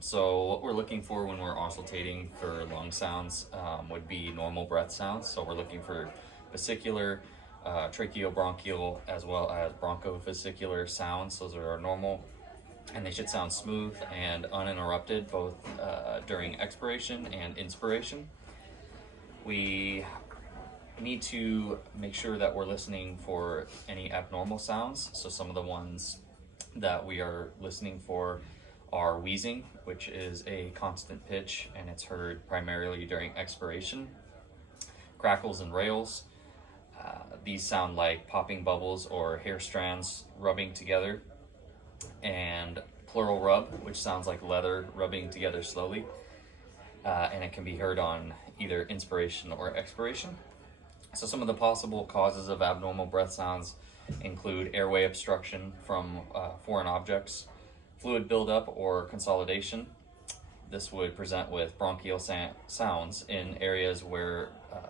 So what we're looking for when we're auscultating for lung sounds would be normal breath sounds. So we're looking for vesicular, tracheobronchial, as well as bronchovesicular sounds. Those are our normal, and they should sound smooth and uninterrupted both during expiration and inspiration. We need to make sure that we're listening for any abnormal sounds. So some of the ones that we are listening for are wheezing, which is a constant pitch and it's heard primarily during expiration. Crackles and rails. These sound like popping bubbles or hair strands rubbing together. And pleural rub, which sounds like leather rubbing together slowly. And it can be heard on either inspiration or expiration. So some of the possible causes of abnormal breath sounds include airway obstruction from foreign objects, fluid buildup or consolidation. This would present with bronchial sounds in areas where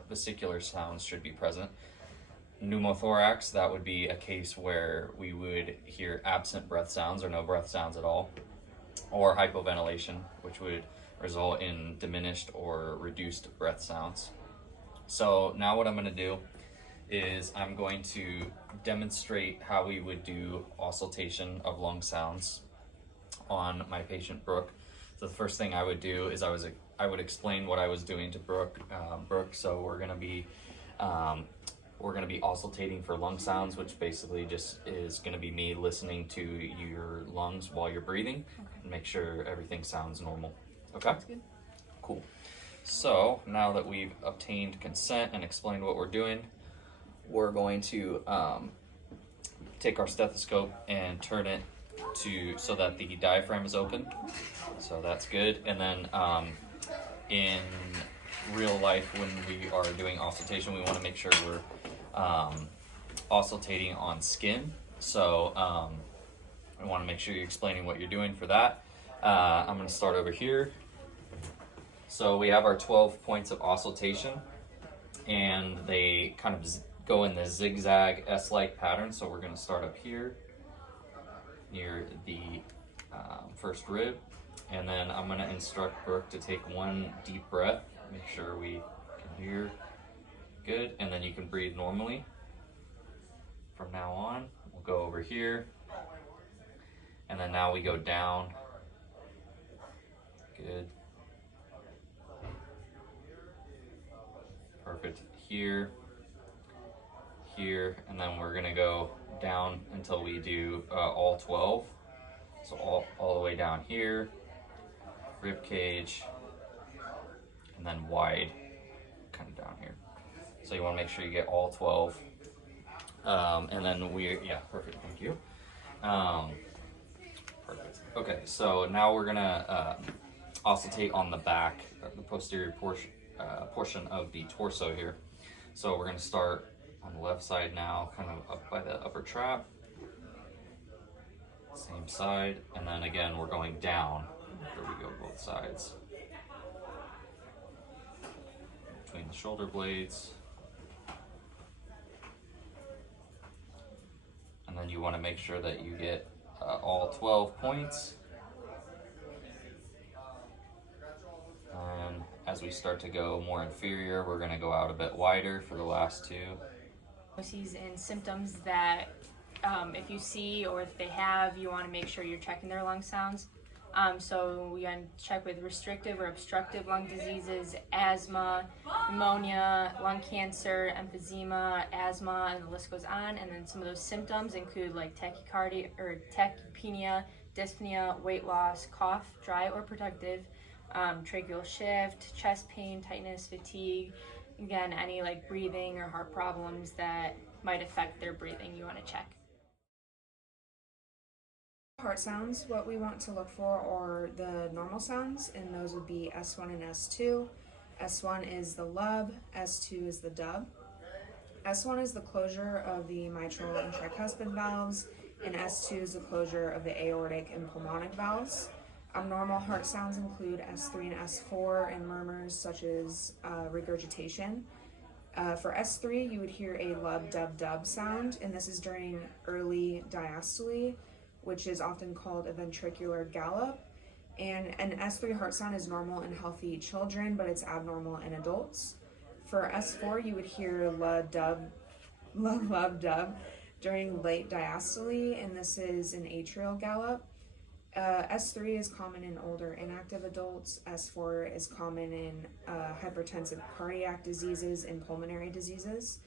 vesicular sounds should be present. Pneumothorax, that would be a case where we would hear absent breath sounds or no breath sounds at all. Or hypoventilation, which would result in diminished or reduced breath sounds. So now what I'm going to do is I'm going to demonstrate how we would do auscultation of lung sounds on my patient Brooke. So the first thing I would do is I would explain what I was doing to Brooke. So we're going to be auscultating for lung sounds, which basically just is going to be me listening to your lungs while you're breathing and make sure everything sounds normal. Okay? That's good. Cool. So now that we've obtained consent and explained what we're doing, we're going to take our stethoscope and turn it to so that the diaphragm is open. So that's good. And then in real life, when we are doing auscultation, we want to make sure we're auscultating on skin. So I want to make sure you're explaining what you're doing for that. I'm going to start over here. So we have our 12 points of auscultation, and they kind of go in the zigzag S-like pattern. So we're going to start up here near the first rib, and then I'm going to instruct Brooke to take one deep breath. Make sure we can hear good, and then you can breathe normally. From now on, we'll go over here, and then now we go down. Good. Perfect. Here, and then we're gonna go down until we do all 12. So all the way down here, rib cage, and then wide, kind of down here. So you want to make sure you get all 12. And then perfect. Thank you. Perfect. Okay, so now we're gonna auscultate on the back, the posterior portion of the torso here. So we're gonna start on the left side now, kind of up by the upper trap. Same side, and then again we're going down. There we go, both sides. Between the shoulder blades. And then you want to make sure that you get all 12 points. And as we start to go more inferior, we're going to go out a bit wider for the last two. And symptoms that if you see or if they have, you want to make sure you're checking their lung sounds. So we can check with restrictive or obstructive lung diseases, asthma, pneumonia, lung cancer, emphysema, asthma, and the list goes on. And then some of those symptoms include like tachycardia or tachypnea, dyspnea, weight loss, cough, dry or productive, tracheal shift, chest pain, tightness, fatigue. Again, any like breathing or heart problems that might affect their breathing, you want to check. Heart sounds, what we want to look for are the normal sounds, and those would be S1 and S2. S1 is the lub, S2 is the dub. S1 is the closure of the mitral and tricuspid valves, and S2 is the closure of the aortic and pulmonic valves. Abnormal heart sounds include S3 and S4 and murmurs such as regurgitation. For S3, you would hear a lub-dub-dub sound, and this is during early diastole, which is often called a ventricular gallop. And an S3 heart sound is normal in healthy children, but it's abnormal in adults. For S4, you would hear la-dub, la-lub-dub during late diastole, and this is an atrial gallop. S3 is common in older inactive adults. S4 is common in hypertensive cardiac diseases and pulmonary diseases.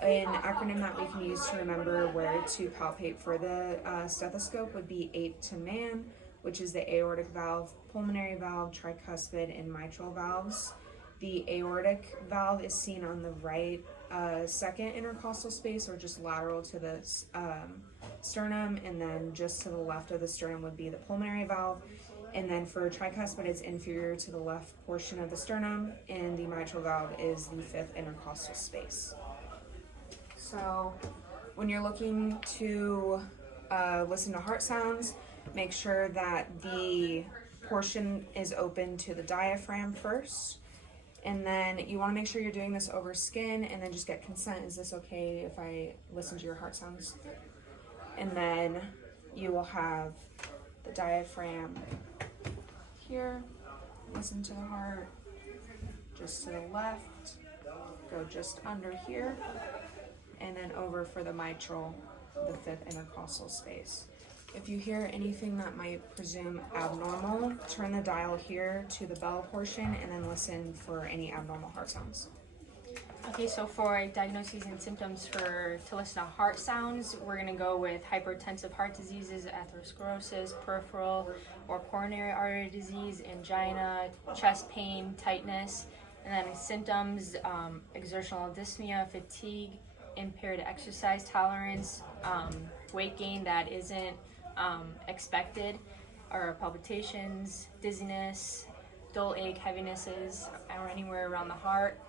An acronym that we can use to remember where to palpate for the stethoscope would be APE to MAN, which is the aortic valve, pulmonary valve, tricuspid, and mitral valves. The aortic valve is seen on the right second intercostal space, or just lateral to the sternum, and then just to the left of the sternum would be the pulmonary valve. And then for tricuspid, it's inferior to the left portion of the sternum, and the mitral valve is the fifth intercostal space. So when you're looking to listen to heart sounds, make sure that the portion is open to the diaphragm first. And then you want to make sure you're doing this over skin, and then just get consent. Is this okay if I listen to your heart sounds? And then you will have the diaphragm here. Listen to the heart. Just to the left. Go just under here. And then over for the mitral, the fifth intercostal space. If you hear anything that might presume abnormal, turn the dial here to the bell portion and then listen for any abnormal heart sounds. Okay, so for diagnoses and symptoms to listen to heart sounds, we're going to go with hypertensive heart diseases, atherosclerosis, peripheral or coronary artery disease, angina, chest pain, tightness, and then symptoms, exertional dyspnea, fatigue, impaired exercise tolerance, weight gain that isn't expected, or palpitations, dizziness, dull ache, heavinesses, or anywhere around the heart,